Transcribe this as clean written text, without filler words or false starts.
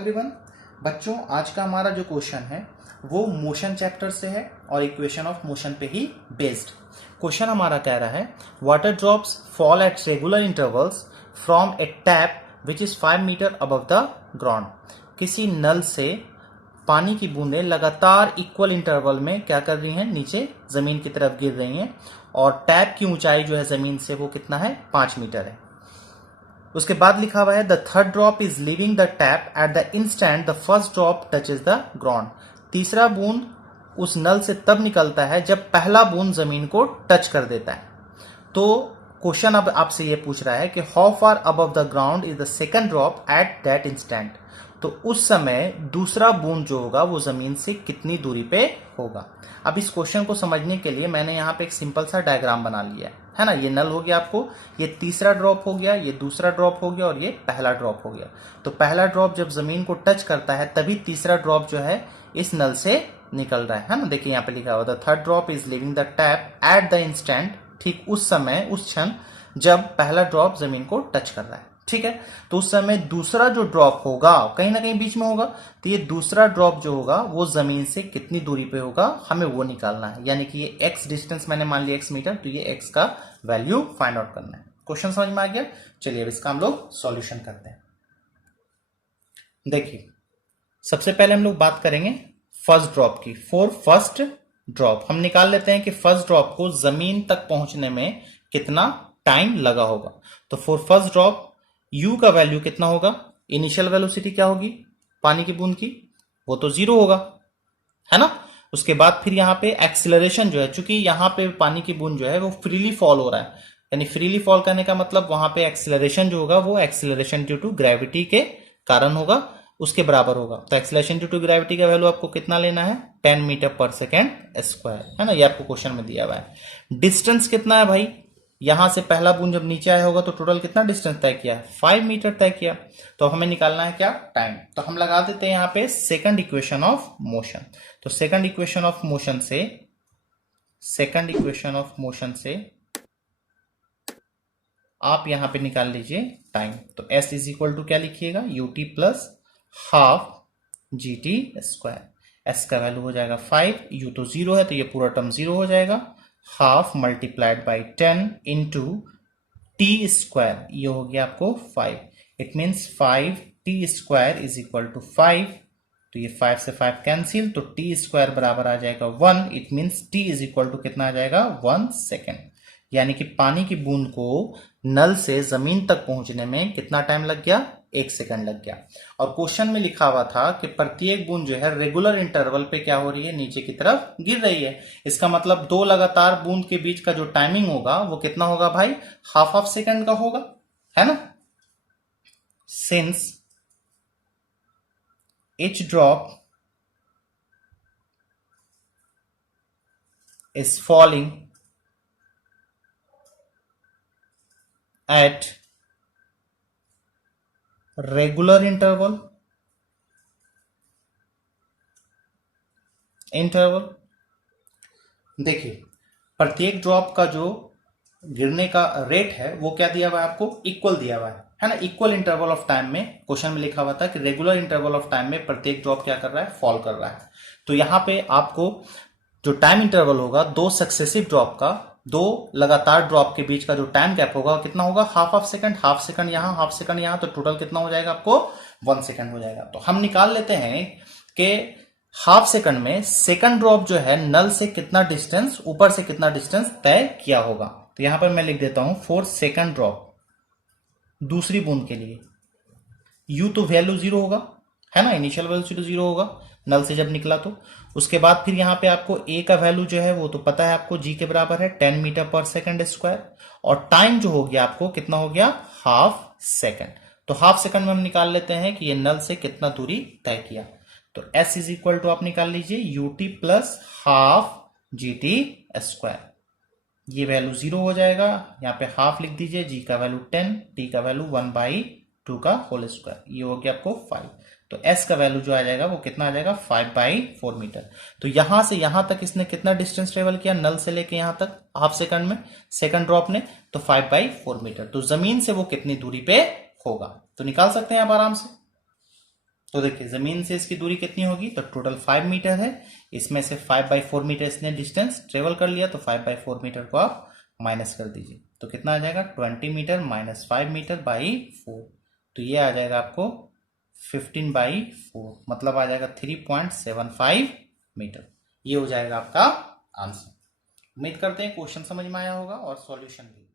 Everyone. बच्चों, आज का हमारा जो क्वेश्चन है वो मोशन चैप्टर से है और इक्वेशन ऑफ मोशन पे ही बेस्ड। क्वेश्चन हमारा कह रहा है water drops fall at regular intervals from a tap which is 5 metre above the ground. किसी नल से पानी की बूंदें लगातार इक्वल इंटरवल में क्या कर रही हैं, नीचे जमीन की तरफ गिर रही हैं और टैप की ऊंचाई जो है जमीन से वो कितना है, 5 मीटर है। उसके बाद लिखा हुआ है the third drop is leaving the tap at the instant the first drop touches the ground. तीसरा बूंद उस नल से तब निकलता है जब पहला बूंद जमीन को टच कर देता है। तो क्वेश्चन अब आपसे ये पूछ रहा है कि how far above the ground is the second drop at that instant. तो उस समय दूसरा बूंद जो होगा वो जमीन से कितनी दूरी पे होगा। अब इस क्वेश्चन को समझने के लिए मैंने यहाँ पे एक सिंपल सा डायग्राम बना लिया है ना। ये नल हो गया आपको, ये तीसरा ड्रॉप हो गया, ये दूसरा ड्रॉप हो गया और ये पहला ड्रॉप हो गया। तो पहला ड्रॉप जब जमीन को टच करता है तभी तीसरा ड्रॉप जो है इस नल से निकल रहा है ना। देखिए यहाँ पे लिखा हुआ the third drop is living the tap at the instant, ठीक उस समय, उस क्षण जब पहला ड्रॉप जमीन को टच कर रहा है। ठीक है, तो उस समय दूसरा जो ड्रॉप होगा कहीं ना कहीं बीच में होगा, तो ये दूसरा ड्रॉप जो होगा वो जमीन से कितनी दूरी पे होगा हमें वो निकालना है। यानी कि ये x डिस्टेंस मैंने मान लिया x मीटर, तो ये x का वैल्यू फाइंड आउट करना है। क्वेश्चन समझ में आ गया। चलिए अब इसका हम लोग सॉल्यूशन करते हैं। देखिए सबसे पहले हम लोग बात करेंगे फर्स्ट ड्रॉप की। फॉर फर्स्ट ड्रॉप हम निकाल लेते हैं कि फर्स्ट ड्रॉप को जमीन तक पहुंचने में कितना टाइम लगा होगा। तो फॉर फर्स्ट ड्रॉप u का वैल्यू कितना होगा, इनिशियल वेलोसिटी क्या होगी पानी की बूंद की, वो तो 0 होगा है ना। उसके बाद फिर यहाँ पे एक्सिलरेशन जो है, चूंकि यहाँ पे पानी की बूंद जो है वो फ्रीली फॉल हो रहा है, यानी फ्रीली फॉल करने का मतलब वहां पे एक्सिलरेशन जो होगा वो एक्सिलरेशन ड्यू टू ग्रेविटी के कारण होगा, उसके बराबर होगा। तो एक्सिलरेशन ड्यू टू ग्रेविटी का वैल्यू आपको कितना लेना है, 10 मीटर पर सेकेंड स्क्वायर, है ना। ये आपको क्वेश्चन में दिया हुआ है। डिस्टेंस कितना है भाई, यहां से पहला बूंद जब नीचे आया होगा तो टोटल कितना डिस्टेंस तय किया, 5 मीटर तय किया। तो हमें निकालना है क्या, टाइम। तो हम लगा देते हैं यहां पे सेकंड इक्वेशन ऑफ मोशन। तो सेकंड इक्वेशन ऑफ मोशन से आप यहां पे निकाल लीजिए टाइम। तो s इज इक्वल टू क्या लिखिएगा, ut plus half gt square. s का वैल्यू हो जाएगा 5, u तो 0 है तो ये पूरा टर्म 0 हो जाएगा। Half multiplied by 10 into T square, ये हो गया आपको 5। It means 5t square is equal to 5। तो ये 5 से 5 कैंसिल, तो t स्क्वायर बराबर आ जाएगा 1। It means t is equal to कितना आ जाएगा, 1 सेकेंड। यानी कि पानी की बूंद को नल से जमीन तक पहुंचने में कितना टाइम लग गया, 1 सेकंड लग गया। और क्वेश्चन में लिखा हुआ था कि प्रत्येक बूंद जो है रेगुलर इंटरवल पे क्या हो रही है, नीचे की तरफ गिर रही है। इसका मतलब दो लगातार बूंद के बीच का जो टाइमिंग होगा वो कितना होगा भाई, हाफ सेकंड का होगा, है ना। Since each drop is falling at regular interval देखिए प्रत्येक ड्रॉप का जो गिरने का रेट है वो क्या दिया हुआ है आपको, इक्वल दिया हुआ है ना। इक्वल इंटरवल ऑफ टाइम में क्वेश्चन में लिखा हुआ था कि रेगुलर इंटरवल ऑफ टाइम में प्रत्येक ड्रॉप क्या कर रहा है, फॉल कर रहा है। तो यहां पे आपको जो टाइम इंटरवल होगा दो सक्सेसिव ड्रॉप का, दो लगातार ड्रॉप के बीच का जो टाइम गैप होगा कितना होगा, हाफ सेकंड। हाफ सेकंड यहां, हाफ सेकंड यहां, तो टोटल कितना हो जाएगा आपको, 1 सेकंड हो जाएगा। तो हम निकाल लेते हैं कि हाफ सेकंड में सेकंड ड्रॉप जो है नल से कितना डिस्टेंस, ऊपर से कितना डिस्टेंस तय किया होगा। तो यहां पर मैं लिख देता हूं फॉर सेकंड ड्रॉप, दूसरी बूंद के लिए u तो वैल्यू 0 होगा, है ना, इनिशियल वेलोसिटी 0 होगा नल से जब निकला। तो उसके बाद फिर यहां पे आपको a का वैल्यू जो है वो तो पता है आपको, g के बराबर है 10 मीटर पर सेकंड स्क्वायर। और टाइम जो हो गया आपको कितना हो गया, हाफ सेकंड। तो हाफ सेकंड में हम निकाल लेते हैं कि ये नल से कितना दूरी तय किया। तो s इज इक्वल टू आप निकाल लीजिए ut plus half gt square. ये वैल्यू 0 हो जाएगा, यहाँ पे हाफ लिख दीजिए, g का वैल्यू 10, t का वैल्यू 1/2 का होल स्क्वायर, ये हो गया आपको 5। तो s का वैल्यू जो आ जाएगा वो कितना आ जाएगा, 5/4 मीटर। तो यहां से यहां तक इसने कितना डिस्टेंस ट्रेवल किया, नल से लेके यहां तक हाफ सेकंड में, सेकंड ड्रॉप ने, तो 5/4 मीटर। तो जमीन से वो कितनी दूरी पे होगा, तो निकाल सकते हैं आप आराम से। तो देखिए जमीन से इसकी दूरी कितनी होगी, तो टोटल 5 मीटर है, इसमें से 5/4 मीटर इसने डिस्टेंस ट्रेवल कर लिया, तो 5/4 मीटर को आप माइनस कर दीजिए, तो कितना आ जाएगा 20 मीटर माइनस 5 मीटर बाई 4, तो ये आ जाएगा आपको 15/4, मतलब आ जाएगा 3.75 मीटर। ये हो जाएगा आपका आंसर। उम्मीद करते हैं क्वेश्चन समझ में आया होगा और सॉल्यूशन भी।